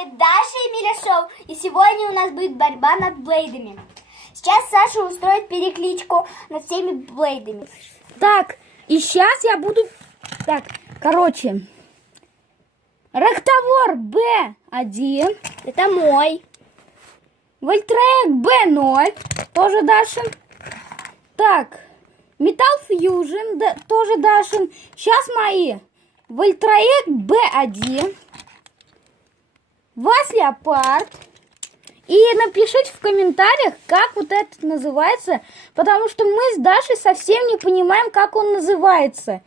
вами Даша и Миля Шоу. И сегодня у нас будет борьба над блейдами. Сейчас Саша устроит перекличку над всеми блейдами. Так, и сейчас я буду... Так, короче. Рактовор Б1. Это мой. Вольтраек Б0. Тоже Дашин. Так, Металл Фьюжн тоже Дашин. Сейчас мои. Вольтраек Б1. Вас Леопард. И напишите в комментариях, как вот этот называется, потому что мы с Дашей совсем не понимаем, как он называется.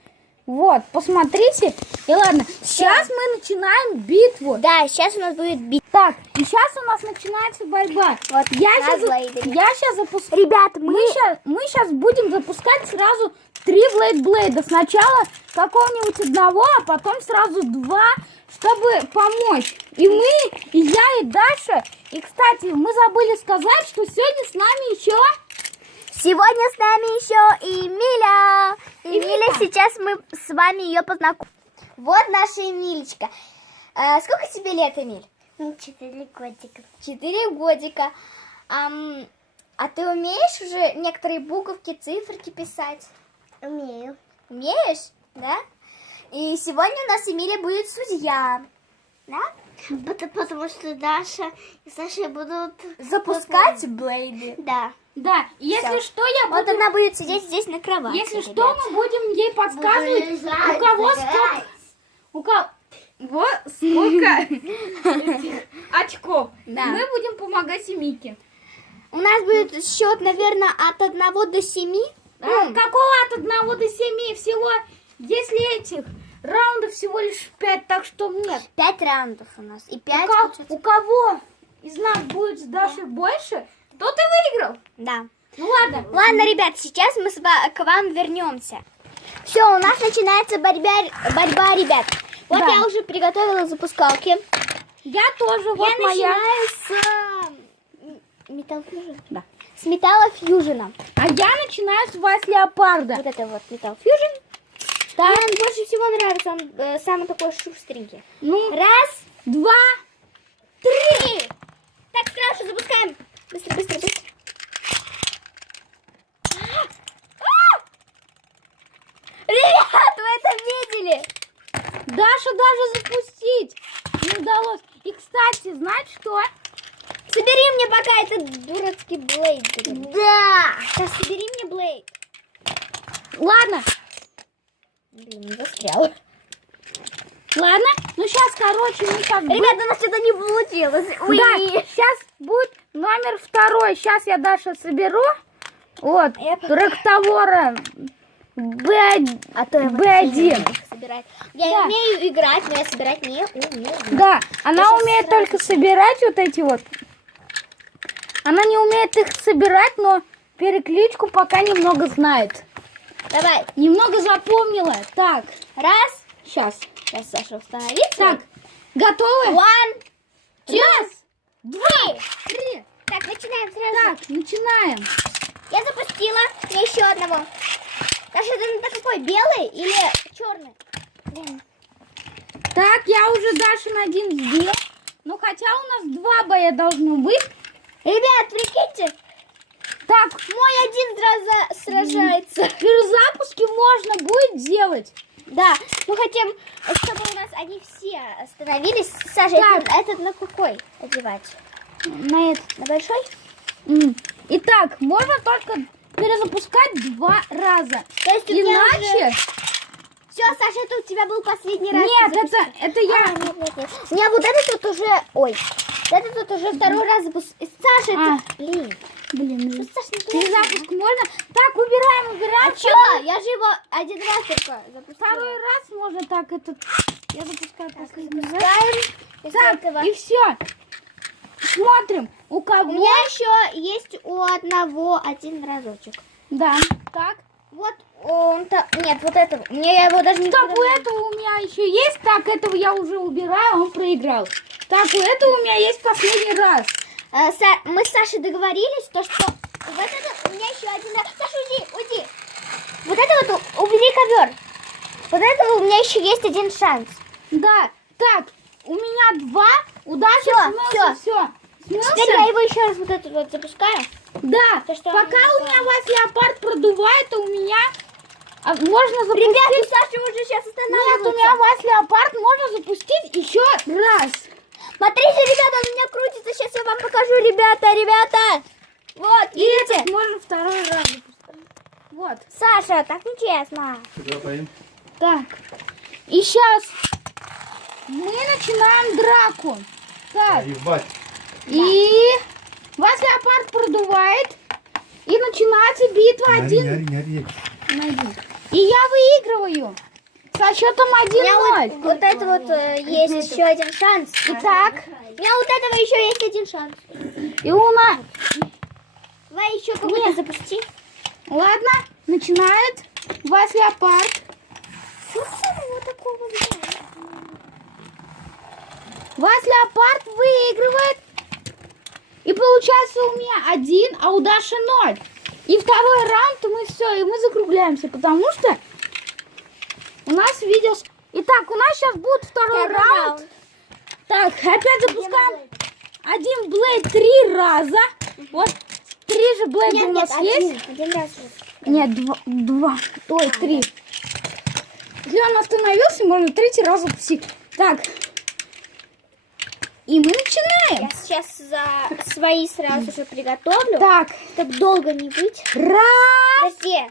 Вот, посмотрите. И ладно, сейчас мы начинаем битву. Да, сейчас у нас будет битва. Так, и сейчас у нас начинается борьба. Вот, я блейдами. сейчас запускаю. Ребят, Мы сейчас будем запускать сразу 3 блейда. Сначала какого-нибудь одного, а потом сразу 2, чтобы помочь. И мы, и я, и Даша. И, кстати, мы забыли сказать, что сегодня с нами еще... Сегодня с нами еще и Миля. И Миля, сейчас мы с вами ее познакомим. Вот наша Эмилечка. Сколько тебе лет, Эмиль? 4 годика. 4 годика. А ты умеешь уже некоторые буковки, циферки писать? Умею. Умеешь? Да? И сегодня у нас Эмилия будет судья. Да? Потому что Даша и Саша будут Запускать блейды. Да. Да, если Всё. что, я буду... Вот она будет сидеть здесь на кровати. Если ребят. что, мы будем ей подсказывать, у кого сколько... У кого... Вот сколько этих очков. Да. Мы будем помогать Мике. У нас будет счет, наверное, от 1 до 7. Какого от 1 до 7 всего, если этих раундов всего лишь 5, так что нет. 5 раундов у нас. И 5 У кого из нас будет с Дашей больше, тот и выиграл. Да. Ну ладно. Ладно, ребят, сейчас мы к вам вернемся. Все, у нас начинается борьба, ребят. Вот Да. я уже приготовила запускалки. Я тоже, вот Я моя. начинаю с Металл Фьюжн. Да. С Металла Фьюжена. А я начинаю с Вас Леопарда. Вот это вот Металл Фьюжн. Мне он больше всего нравится, он самый такой шустренький. Ну, 1, 2, 3. Так, сразу запускаем. Быстро, быстро, быстро. Ребят, вы это видели? Даша даже запустить не удалось. И, кстати, знаете что? Собери мне пока этот дурацкий блейд. Да. Сейчас собери мне блейд. Ладно, Блин, застрял. ладно. Ну, сейчас, короче, мы сейчас... Ребята, у нас что-то не получилось. Уи. Да, сейчас будет номер 2. Сейчас я Даша соберу. Вот, Я пока- Рактовора Б1. А то я Б1. собирать. Я Да. умею играть, но я собирать не умею. Да, она щас умеет сразу только собирать вот эти вот. Она не умеет их собирать, но перекличку пока немного знает. Давай. Немного запомнила. Так, Раз. сейчас. Сейчас Саша установится. Так, готовы? 1, 2, Раз, 3. 3. Так, начинаем сразу. Так, начинаем. Я запустила. Я еще одного. Саша, это какой? Белый или черный? Блин. Так, я уже Дашин один сделал. Ну, хотя у нас 2 боя должно быть. Ребят, прикиньте. Так, Мой один сражается. в перезапуске можно будет делать. Да, мы хотим, чтобы у нас они все остановились. Саша, Так. этот на какой одевать? На это. На большой? Итак, можно только перезапускать 2 раза. То есть у меня Иначе... Все, Саша, это у тебя был последний раз. Нет, запустить. это я... Нет. У меня вот это тут уже... Ой. Вот это тут уже второй раз запустил. Саша, это... Блин. Блин, Саша, не перезапуск можно? Так, убираем. А что? Я же его один раз только запустила. Второй раз можно так этот... Я запускаю последний раз. Запускаем. Так, и все. Смотрим, у кого... У меня еще есть у одного один разочек. Да, так. Вот он-то... Нет, вот этого. Мне я его даже не... Так, у этого у меня еще есть. Так, этого я уже убираю, он проиграл. Так, у этого у меня есть последний раз. Мы с Сашей договорились, то что... Вот это у меня еще один раз... Саша, уйди. Вот это вот убери ковер. Вот этого у меня еще есть один шанс. Да, так, у меня 2, у Даши Всё, все. Теперь я его еще раз вот этот вот запускаю. Да, То, что пока она у меня вас леопард продувает, то у меня можно запустить... Ребята, Саша уже сейчас Нет, останавливается. у меня вас леопард можно запустить еще раз. Смотрите, ребята, он у меня крутится. Сейчас я вам покажу, ребята. Вот, И видите? этот можно второй раз запускать. Вот. Саша, так нечестно. Куда поим? Так. И сейчас мы начинаем драку. Так. Ебать. И вас леопард продувает. И начинается битва один на один. И я выигрываю. Со счетом У меня 1-0. вот это вот есть еще один шанс. Итак, У меня вот этого еще есть один шанс. и у нас... Давай еще какой-то запусти. Ладно, начинает вас леопард. Вот такого взяла. Вас леопард выигрывает. И получается у меня 1, а у Даши 0. И второй раунд, и мы все, и мы закругляемся, потому что у нас видео... Итак, у нас сейчас будет второй раунд. Так, опять запускаем один блейд 3 раза. Вот 3 же блейда у нас есть. Один раз. Нет, 2. Ой, 3. Если он остановился, можно 3 раза запустить. Так. И мы начинаем. Я сейчас за свои сразу же приготовлю. Так. Чтобы долго не быть. Раз. Подожди.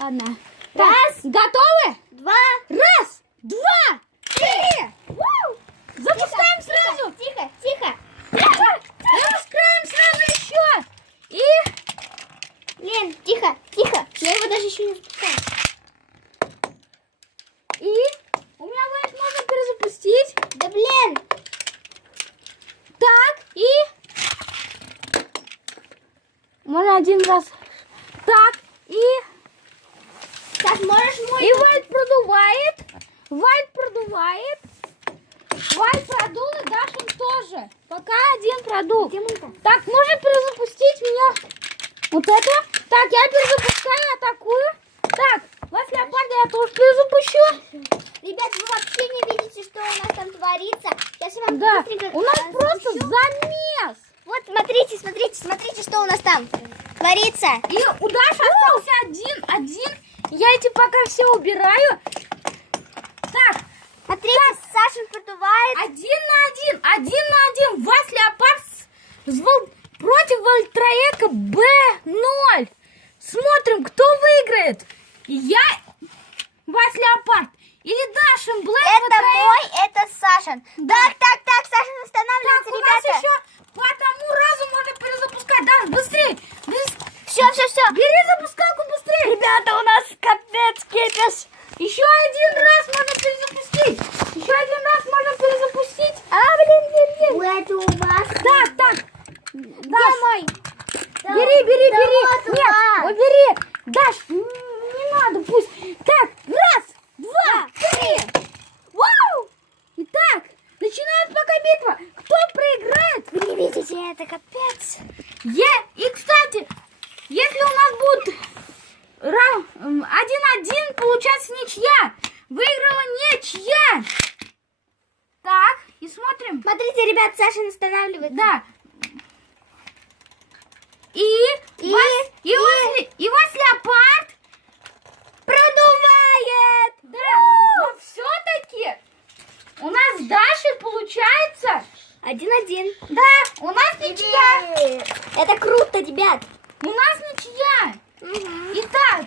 Ладно. Раз. Так, готовы? Два. Раз, 2, 3. Запускаем Тихо, сразу. Тихо, тихо. Запускаем сразу еще. И... Лен, тихо, тихо. Я его даже еще не запускаю. И... У меня лайк можно перезапустить. Да блин. Так, и... Можно один раз. Так, и... Так, можешь мой... И Вайт продувает. Вайт продувает. Вайт продул, и Дашин тоже. Пока один продул. Так, можно перезапустить меня. Вот это. Так, я перезапускаю, атакую. Так, вас леопарда я тоже перезапущу. Ребят, вы вообще не видите, что у нас там творится. Сейчас я вам Да, быстренько у нас просто запущу. замес. Вот, смотрите, что у нас там творится. И у Даши остался один. Я эти пока все убираю. Так, Смотрите, Сашин продувает. 1 на 1. Вас леопард против Вольтроека Б0. Смотрим, кто выиграет. Я, вас леопард. Или Дашин Блэк Это мой, это Сашин. Так, Сашин останавливается, Так, у нас ребята. еще по одному разу можно перезапускать. Даш, быстрее. Все. Бери запускалку быстрее. Ребята, у нас капец кипиш. Еще один раз можно перезапустить. Еще один раз можно перезапустить. Блин. Это у вас. Так. Даш, мой? бери. вот Нет, он. убери. Даш, не надо, пусть. Так, раз, 2, 3. Вау! Итак, начинается пока битва. Кто проиграет? Вы не видите, это капец. И, кстати, если у нас будет 1-1, получается ничья. Выиграла ничья. Так, и смотрим. Смотрите, ребят, Сашин останавливается. Да. И вас леопард Продувает. Да, но все-таки у нас с Дашей получается. 1-1. Да, у нас ничья. Это круто, ребят. У нас ничья. Итак,